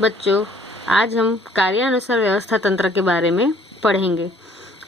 बच्चों, आज हम कार्यानुसार व्यवस्था तंत्र के बारे में पढ़ेंगे।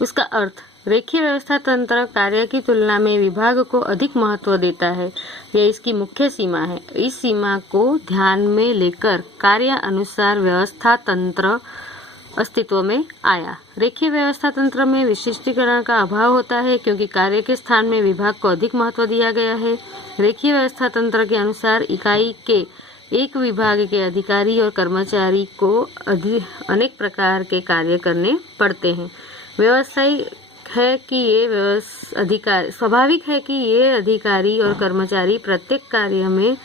उसका अर्थ, रेखीय व्यवस्था तंत्र कार्य की तुलना में विभाग को अधिक महत्व देता है। यह इसकी मुख्य सीमा है। इस सीमा को ध्यान में लेकर कार्यानुसार व्यवस्था तंत्र अस्तित्व में आया। रेखीय व्यवस्था तंत्र में विशिष्टीकरण का अभाव होता है क्योंकि कार्य के स्थान में विभाग को अधिक महत्व दिया गया है। रेखीय व्यवस्था तंत्र के अनुसार इकाई के एक विभाग के अधिकारी और कर्मचारी को अनेक प्रकार के कार्य करने पड़ते हैं। स्वाभाविक है कि ये अधिकारी और कर्मचारी प्रत्येक कार्य में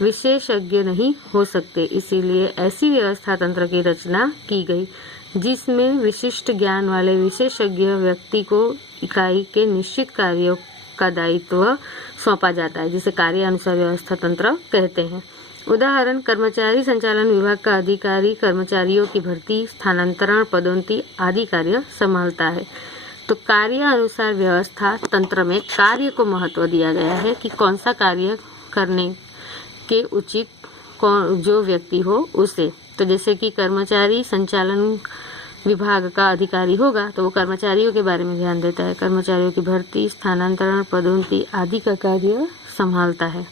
विशेषज्ञ नहीं हो सकते। इसीलिए ऐसी व्यवस्था तंत्र की रचना की गई जिसमें विशिष्ट ज्ञान वाले विशेषज्ञ व्यक्ति को इकाई के निश्चित कार्यों का दायित्व सौंपा जाता है, जिसे कार्यानुसार व्यवस्था तंत्र कहते हैं। उदाहरण, कर्मचारी संचालन विभाग का अधिकारी कर्मचारियों की भर्ती, स्थानांतरण, पदोन्नति आदि कार्य संभालता है। तो कार्यानुसार व्यवस्था तंत्र में कार्य को महत्व दिया गया है कि कौन सा कार्य करने के उचित जो व्यक्ति हो उसे। तो जैसे कि कर्मचारी संचालन विभाग का अधिकारी होगा तो वो कर्मचारियों के बारे में ध्यान देता है, कर्मचारियों की भर्ती, स्थानांतरण, पदोन्नति आदि का कार्य संभालता है।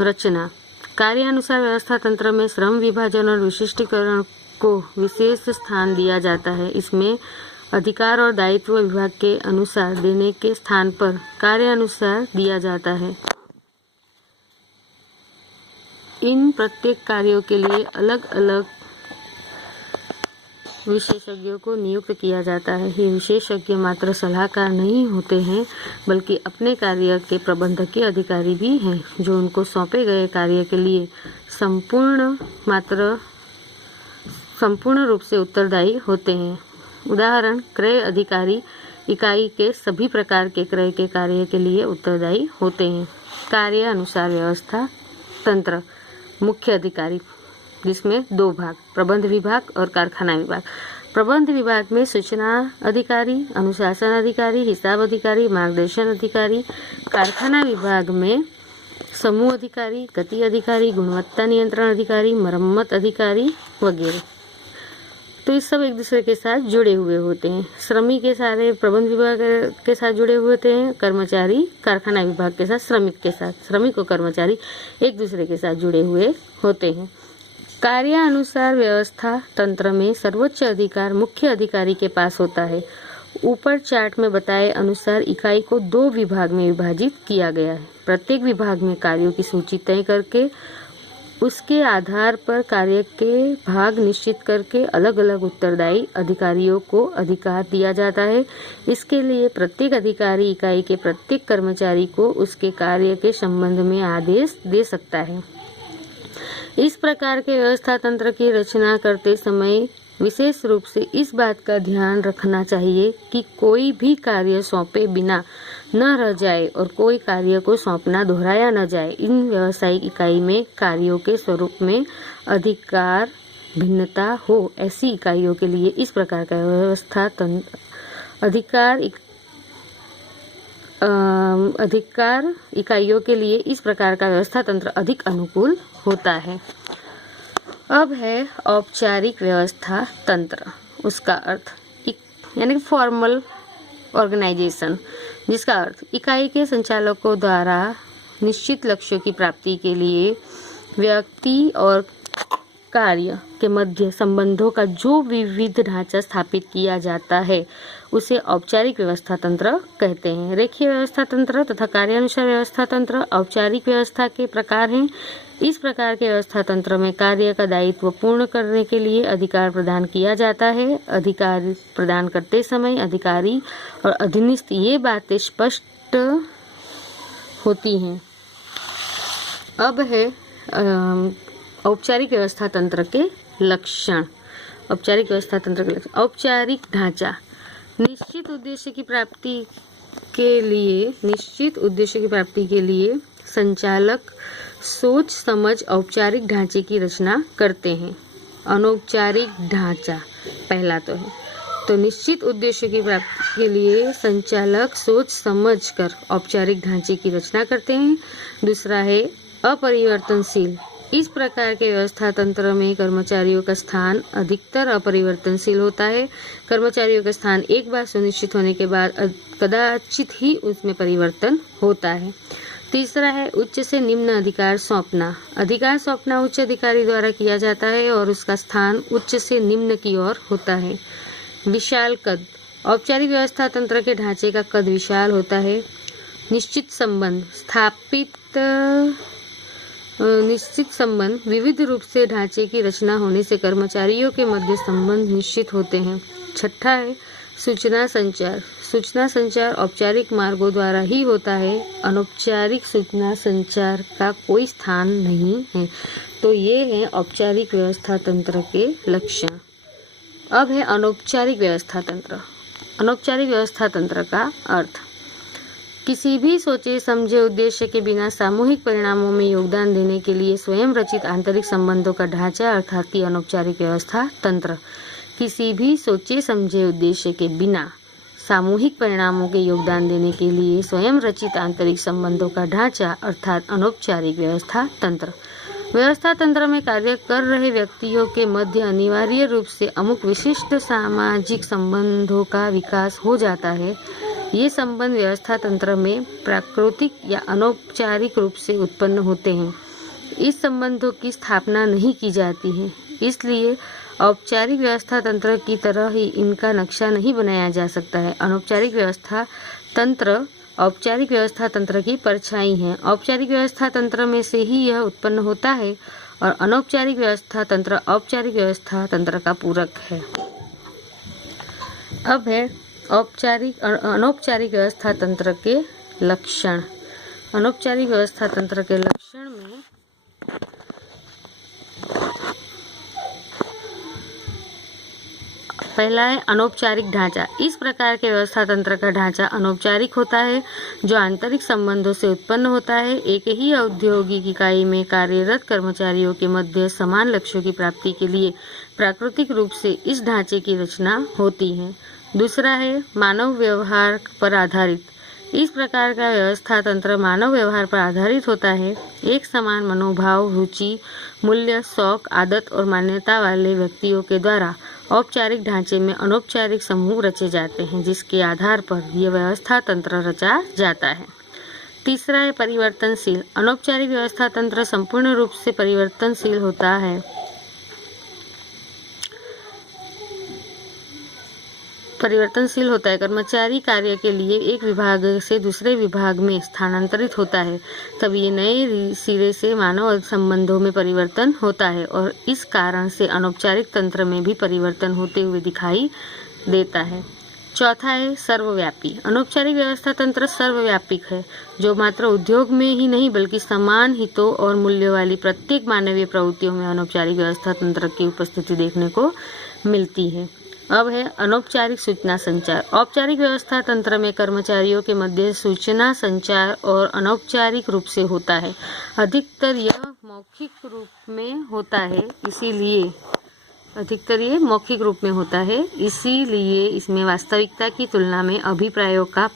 रचना, कार्यानुसार व्यवस्था तंत्र में श्रम विभाजन और विशिष्टीकरण को विशेष स्थान दिया जाता है। इसमें अधिकार और दायित्व विभाग के अनुसार देने के स्थान पर कार्यानुसार दिया जाता है। इन प्रत्येक कार्यों के लिए अलग अलग विशेषज्ञों को नियुक्त किया जाता है। ये विशेषज्ञ मात्र सलाहकार नहीं होते हैं बल्कि अपने कार्य के प्रबंधकीय अधिकारी भी हैं, जो उनको सौंपे गए कार्य के लिए संपूर्ण रूप से उत्तरदायी होते हैं। उदाहरण, क्रय अधिकारी इकाई के सभी प्रकार के क्रय के कार्य के लिए उत्तरदायी होते हैं। कार्य अनुसार व्यवस्था तंत्र मुख्य अधिकारी, जिसमें दो भाग, प्रबंध विभाग और कारखाना विभाग। प्रबंध विभाग में सूचना अधिकारी, अनुशासन अधिकारी, हिसाब अधिकारी, मार्गदर्शन अधिकारी। कारखाना विभाग में समूह अधिकारी, गति अधिकारी, गुणवत्ता नियंत्रण अधिकारी, मरम्मत अधिकारी वगैरह। तो ये सब एक दूसरे के साथ जुड़े हुए होते हैं। श्रमिक के सारे प्रबंध विभाग के साथ जुड़े हुए होते हैं, कर्मचारी कारखाना विभाग के साथ, श्रमिक और कर्मचारी एक दूसरे के साथ जुड़े हुए होते हैं। कार्यानुसार व्यवस्था तंत्र में सर्वोच्च अधिकार मुख्य अधिकारी के पास होता है। ऊपर चार्ट में बताए अनुसार इकाई को दो विभाग में विभाजित किया गया है। प्रत्येक विभाग में कार्यों की सूची तय करके उसके आधार पर कार्य के भाग निश्चित करके अलग अलग उत्तरदायी अधिकारियों को अधिकार दिया जाता है। इसके लिए प्रत्येक अधिकारी इकाई के प्रत्येक कर्मचारी को उसके कार्य के संबंध में आदेश दे सकता है। इस प्रकार के व्यवस्था तंत्र की रचना करते समय विशेष रूप से इस बात का ध्यान रखना चाहिए कि कोई भी कार्य सौंपे बिना न रह जाए और कोई कार्य को सौंपना दोहराया न जाए। इन व्यावसायिक इकाई में कार्यों के स्वरूप में अधिकार भिन्नता हो, ऐसी इकाइयों के लिए इस प्रकार का व्यवस्था तंत्र अधिकार इकाइयों के लिए इस प्रकार का व्यवस्था तंत्र अधिक अनुकूल होता है। अब है औपचारिक व्यवस्था तंत्र। उसका अर्थ यानी फॉर्मल ऑर्गेनाइजेशन, जिसका अर्थ इकाई के संचालकों द्वारा निश्चित लक्ष्यों की प्राप्ति के लिए व्यक्ति और कार्य के मध्य संबंधों का जो विविध ढांचा स्थापित किया जाता है उसे औपचारिक व्यवस्था तंत्र कहते हैं। रेखीय व्यवस्था तंत्र तथा कार्यानुसार व्यवस्था तंत्र औपचारिक व्यवस्था के प्रकार हैं। इस प्रकार के व्यवस्था तंत्र में कार्य का दायित्व पूर्ण करने के लिए अधिकार प्रदान किया जाता है। अधिकार प्रदान करते समय अधिकारी और अधीनस्थ ये बातें स्पष्ट होती हैं। अब है औपचारिक व्यवस्था तंत्र के लक्षण। औपचारिक व्यवस्था तंत्र के लक्षण: औपचारिक ढांचा, निश्चित उद्देश्य की प्राप्ति के लिए संचालक सोच समझ औपचारिक ढांचे की रचना करते हैं। अनौपचारिक ढांचा पहला तो निश्चित उद्देश्य की प्राप्ति के लिए संचालक सोच समझकर औपचारिक ढांचे की रचना करते हैं। दूसरा है अपरिवर्तनशील इस प्रकार के व्यवस्था तंत्र में कर्मचारियों का स्थान अधिकतर अपरिवर्तनशील होता है। कर्मचारियों का स्थान एक बार सुनिश्चित होने के बाद कदाचित ही उसमें परिवर्तन होता है। तीसरा है उच्च से निम्न अधिकार सौंपना। अधिकार सौंपना उच्च अधिकारी द्वारा किया जाता है और उसका स्थान उच्च से निम्न की ओर होता है। विशाल कद। औपचारिक व्यवस्था तंत्र के ढांचे का कद विशाल होता है। निश्चित संबंध विविध रूप से ढांचे की रचना होने से कर्मचारियों के मध्य संबंध निश्चित होते हैं। छठा है सूचना संचार। सूचना संचार औपचारिक मार्गों द्वारा ही होता है। अनौपचारिक सूचना संचार का कोई स्थान नहीं है। तो ये है औपचारिक व्यवस्था तंत्र के लक्षण। अब है अनौपचारिक व्यवस्था तंत्र। अनौपचारिक व्यवस्था तंत्र का अर्थ किसी भी सोचे समझे उद्देश्य के बिना सामूहिक परिणामों में योगदान देने के लिए स्वयं रचित आंतरिक संबंधों का ढांचा अर्थात कि अनौपचारिक व्यवस्था तंत्र। किसी भी सोचे समझे उद्देश्य के बिना सामूहिक परिणामों के योगदान देने के लिए स्वयं रचित आंतरिक संबंधों का ढांचा अर्थात अनौपचारिक व्यवस्था तंत्र। व्यवस्था तंत्र में कार्य कर रहे व्यक्तियों के मध्य अनिवार्य रूप से अमुक विशिष्ट सामाजिक संबंधों का विकास हो जाता है। ये संबंध व्यवस्था तंत्र में प्राकृतिक या अनौपचारिक रूप से उत्पन्न होते हैं। इस संबंधों की स्थापना नहीं की जाती है, इसलिए औपचारिक व्यवस्था तंत्र की तरह ही इनका नक्शा नहीं बनाया जा सकता है। अनौपचारिक व्यवस्था तंत्र औपचारिक व्यवस्था तंत्र की परछाई है। औपचारिक व्यवस्था तंत्र में से ही यह उत्पन्न होता है और अनौपचारिक व्यवस्था तंत्र औपचारिक व्यवस्था तंत्र का पूरक है। अब है अनौपचारिक व्यवस्था तंत्र के लक्षण। अनौपचारिक व्यवस्था तंत्र के लक्षण में पहला है अनौपचारिक ढांचा। इस प्रकार के व्यवस्था तंत्र का ढांचा अनौपचारिक होता है जो आंतरिक संबंधों से उत्पन्न होता है। एक ही औद्योगिक इकाई में कार्यरत कर्मचारियों के मध्य समान लक्ष्यों की प्राप्ति के लिए प्राकृतिक रूप से इस ढांचे की रचना होती है। दूसरा है मानव व्यवहार पर आधारित। इस प्रकार का व्यवस्था तंत्र मानव व्यवहार पर आधारित होता है। एक समान मनोभाव, रुचि, मूल्य, शौक, आदत और मान्यता वाले व्यक्तियों के द्वारा औपचारिक ढांचे में अनौपचारिक समूह रचे जाते हैं, जिसके आधार पर यह व्यवस्था तंत्र रचा जाता है। तीसरा है परिवर्तनशील। अनौपचारिक व्यवस्था तंत्र संपूर्ण रूप से परिवर्तनशील होता है। कर्मचारी कार्य के लिए एक विभाग से दूसरे विभाग में स्थानांतरित होता है, तब ये नए सिरे से मानव संबंधों में परिवर्तन होता है और इस कारण से अनौपचारिक तंत्र में भी परिवर्तन होते हुए दिखाई देता है। चौथा है सर्वव्यापी। अनौपचारिक व्यवस्था तंत्र सर्वव्यापिक है, जो मात्र उद्योग में ही नहीं बल्कि समान हितों और मूल्यों वाली प्रत्येक मानवीय प्रवृत्तियों में अनौपचारिक व्यवस्था तंत्र की उपस्थिति देखने को मिलती है। अब है अनौपचारिक सूचना संचार। औपचारिक व्यवस्था तंत्र में कर्मचारियों के मध्य सूचना संचार और अनौपचारिक रूप से होता है। अधिकतर यह मौखिक रूप में होता है, इसीलिए इसमें वास्तविकता की तुलना में अभिप्रायों का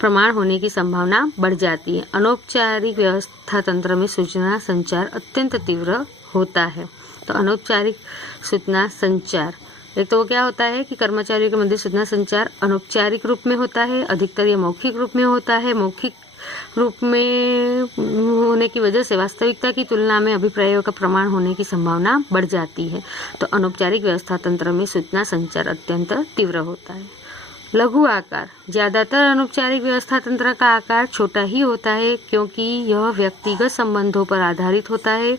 प्रमाण होने की संभावना बढ़ जाती है। अनौपचारिक व्यवस्था तंत्र में सूचना संचार अत्यंत तीव्र होता है। तो अनौपचारिक सूचना संचार, एक तो वो क्या होता है कि कर्मचारियों के मध्य सूचना संचार अनौपचारिक रूप में होता है, अधिकतर ये मौखिक रूप में होता है। मौखिक रूप में होने की वजह से वास्तविकता की तुलना में अभिप्रायों का प्रमाण होने की संभावना बढ़ जाती है। तो अनौपचारिक व्यवस्था तंत्र में सूचना संचार अत्यंत तीव्र होता है। लघु आकार। ज्यादातर अनौपचारिक व्यवस्था तंत्र का आकार छोटा ही होता है, क्योंकि यह व्यक्तिगत संबंधों पर आधारित होता है।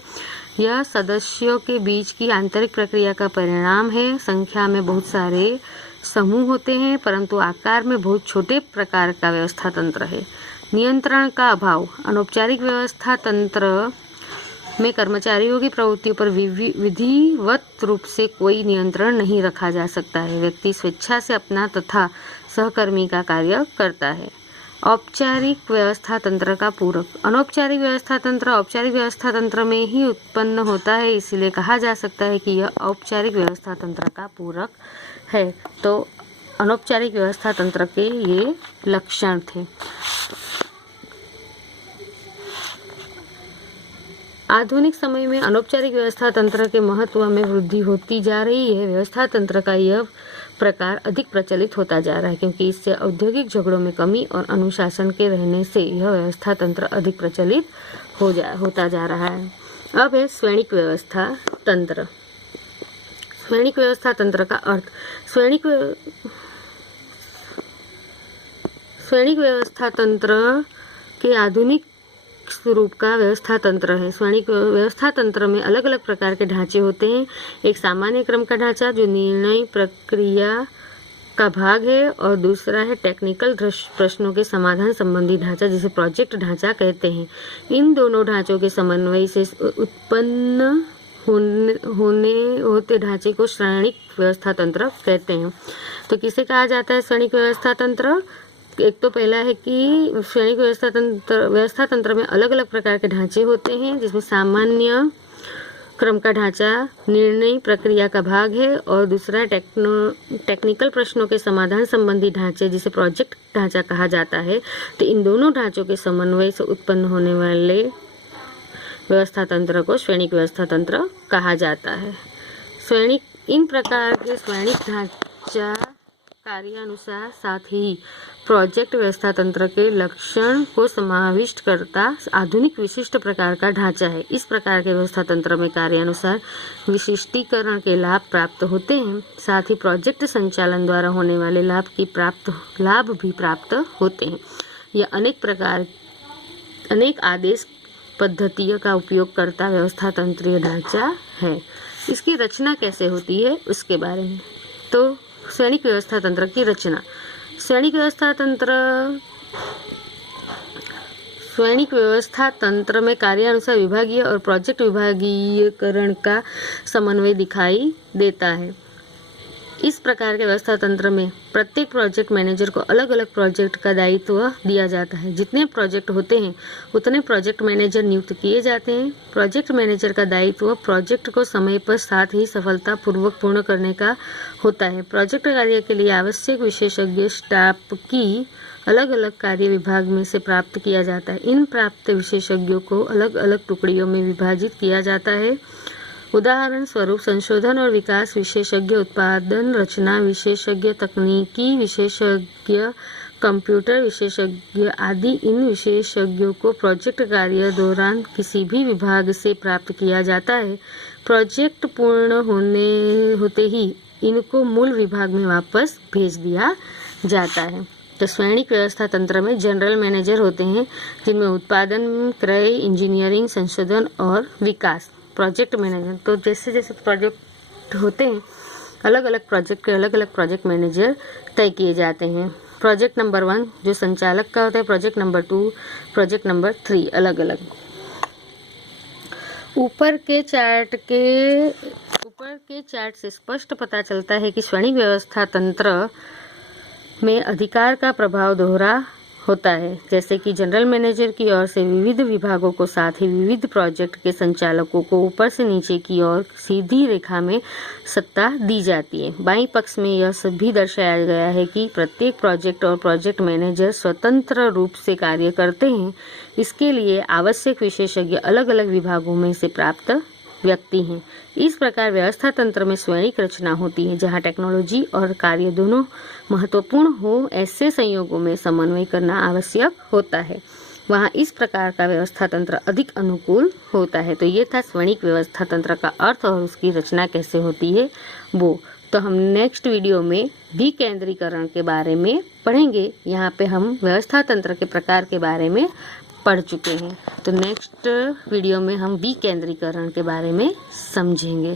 यह सदस्यों के बीच की आंतरिक प्रक्रिया का परिणाम है। संख्या में बहुत सारे समूह होते हैं, परंतु आकार में बहुत छोटे प्रकार का व्यवस्था तंत्र है। नियंत्रण का अभाव। अनौपचारिक व्यवस्था तंत्र में कर्मचारियों की प्रवृत्तियों पर विधिवत रूप से कोई नियंत्रण नहीं रखा जा सकता है। व्यक्ति स्वेच्छा से अपना तथा सहकर्मी का कार्य करता है। औपचारिक व्यवस्था तंत्र का पूरक। अनौपचारिक व्यवस्था तंत्र औपचारिक व्यवस्था तंत्र में ही उत्पन्न होता है, इसलिए कहा जा सकता है कि यह औपचारिक व्यवस्था तंत्र का पूरक है। तो अनौपचारिक व्यवस्था तंत्र के ये लक्षण थे। आधुनिक समय में अनौपचारिक व्यवस्था तंत्र के महत्व में वृद्धि होती जा रही है। व्यवस्था तंत्र का यह प्रकार अधिक प्रचलित होता जा रहा है क्योंकि इससे औद्योगिक झगड़ों में कमी और अनुशासन के रहने से यह व्यवस्था तंत्र अधिक प्रचलित होता जा रहा है। अब है स्वैणिक व्यवस्था तंत्र। स्वैणिक व्यवस्था तंत्र का अर्थ स्वैणिक व्यवस्था तंत्र के आधुनिक स्वरूप का व्यवस्था तंत्र है। स्वैणिक व्यवस्था तंत्र में अलग अलग प्रकार के ढांचे होते हैं। एक सामान्य क्रम का ढांचा जो निर्णय प्रक्रिया का भाग है और दूसरा है टेक्निकल प्रश्नों के समाधान संबंधी ढांचा जिसे प्रोजेक्ट ढांचा कहते हैं। इन दोनों ढांचों के समन्वय से उत्पन्न होते ढांचे को स्वैणिक व्यवस्था तंत्र कहते हैं। तो किसे कहा जाता है स्वैणिक व्यवस्था तंत्र? एक तो पहला है कि स्वैणिक व्यवस्था तंत्र में अलग अलग प्रकार के ढांचे होते हैं जिसमें सामान्य क्रम का ढांचा निर्णय प्रक्रिया का भाग है और दूसरा टेक्निकल प्रश्नों के समाधान संबंधी ढांचे जिसे प्रोजेक्ट ढांचा कहा जाता है। तो इन दोनों ढांचों के समन्वय से उत्पन्न होने वाले व्यवस्था तंत्र को स्वैणिक व्यवस्था तंत्र कहा जाता है। इन प्रकार के स्वैणिक ढांचा कार्यानुसार साथ ही प्रोजेक्ट व्यवस्था तंत्र के लक्षण को समाविष्ट करता आधुनिक विशिष्ट प्रकार का ढांचा है। इस प्रकार के व्यवस्था तंत्र में कार्यानुसार विशिष्टीकरण के लाभ प्राप्त होते हैं, साथ ही प्रोजेक्ट संचालन द्वारा होने वाले लाभ भी प्राप्त होते हैं। यह अनेक आदेश पद्धतियों का उपयोग करता व्यवस्था तंत्रीय ढांचा है। इसकी रचना कैसे होती है उसके बारे में। तो स्वैणिक व्यवस्था तंत्र की रचना। स्वैणिक व्यवस्था तंत्र में कार्यानुसार विभागीय और प्रोजेक्ट विभागीयकरण का समन्वय दिखाई देता है। इस प्रकार के व्यवस्था तंत्र में प्रत्येक प्रोजेक्ट मैनेजर को अलग अलग प्रोजेक्ट का दायित्व दिया जाता है। जितने प्रोजेक्ट होते हैं उतने प्रोजेक्ट मैनेजर नियुक्त किए जाते हैं। प्रोजेक्ट मैनेजर का दायित्व प्रोजेक्ट को समय पर साथ ही सफलतापूर्वक पूर्ण करने का होता है। प्रोजेक्ट कार्य के लिए आवश्यक विशेषज्ञ स्टाफ की अलग अलग कार्य विभाग में से प्राप्त किया जाता है। इन प्राप्त विशेषज्ञों को अलग अलग टुकड़ियों में विभाजित किया जाता है। उदाहरण स्वरूप संशोधन और विकास विशेषज्ञ, उत्पादन रचना विशेषज्ञ, तकनीकी विशेषज्ञ, कंप्यूटर विशेषज्ञ आदि। इन विशेषज्ञों को प्रोजेक्ट कार्य दौरान किसी भी विभाग से प्राप्त किया जाता है। प्रोजेक्ट पूर्ण होते ही इनको मूल विभाग में वापस भेज दिया जाता है। तो स्वैणिक व्यवस्था तंत्र में जनरल मैनेजर होते हैं जिनमें उत्पादन, क्रय, इंजीनियरिंग, संशोधन और विकास। प्रोजेक्ट मैनेजर, तो जैसे जैसे प्रोजेक्ट होते हैं अलग अलग प्रोजेक्ट के अलग अलग प्रोजेक्ट मैनेजर तय किए जाते हैं। प्रोजेक्ट नंबर 1 जो संचालक का होता है, प्रोजेक्ट नंबर 2, प्रोजेक्ट नंबर 3 अलग अलग। ऊपर के चार्ट से स्पष्ट पता चलता है कि स्वैणिक व्यवस्था तंत्र में अधिकार का प्रभाव दोहरा होता है, जैसे कि जनरल मैनेजर की ओर से विविध विभागों को साथ ही विविध प्रोजेक्ट के संचालकों को ऊपर से नीचे की ओर सीधी रेखा में सत्ता दी जाती है। बाईं पक्ष में यह भी दर्शाया गया है कि प्रत्येक प्रोजेक्ट और प्रोजेक्ट मैनेजर स्वतंत्र रूप से कार्य करते हैं। इसके लिए आवश्यक विशेषज्ञ अलग अलग विभागों में से प्राप्त व्यक्ति हैं। इस प्रकार व्यवस्था तंत्र में स्वैणिक रचना होती है जहां टेक्नोलॉजी और कार्य दोनों महत्वपूर्ण हो। ऐसे संयोगों में समन्वय करना आवश्यक होता है, वहां इस प्रकार का व्यवस्था तंत्र अधिक अनुकूल होता है। तो ये था स्वैणिक व्यवस्था तंत्र का अर्थ और उसकी रचना कैसे होती है वो। तो हम नेक्स्ट वीडियो में विकेंद्रीकरण के बारे में पढ़ेंगे। यहाँ पे हम व्यवस्था तंत्र के प्रकार के बारे में पढ़ चुके हैं। तो नेक्स्ट वीडियो में हम विकेंद्रीकरण के बारे में समझेंगे।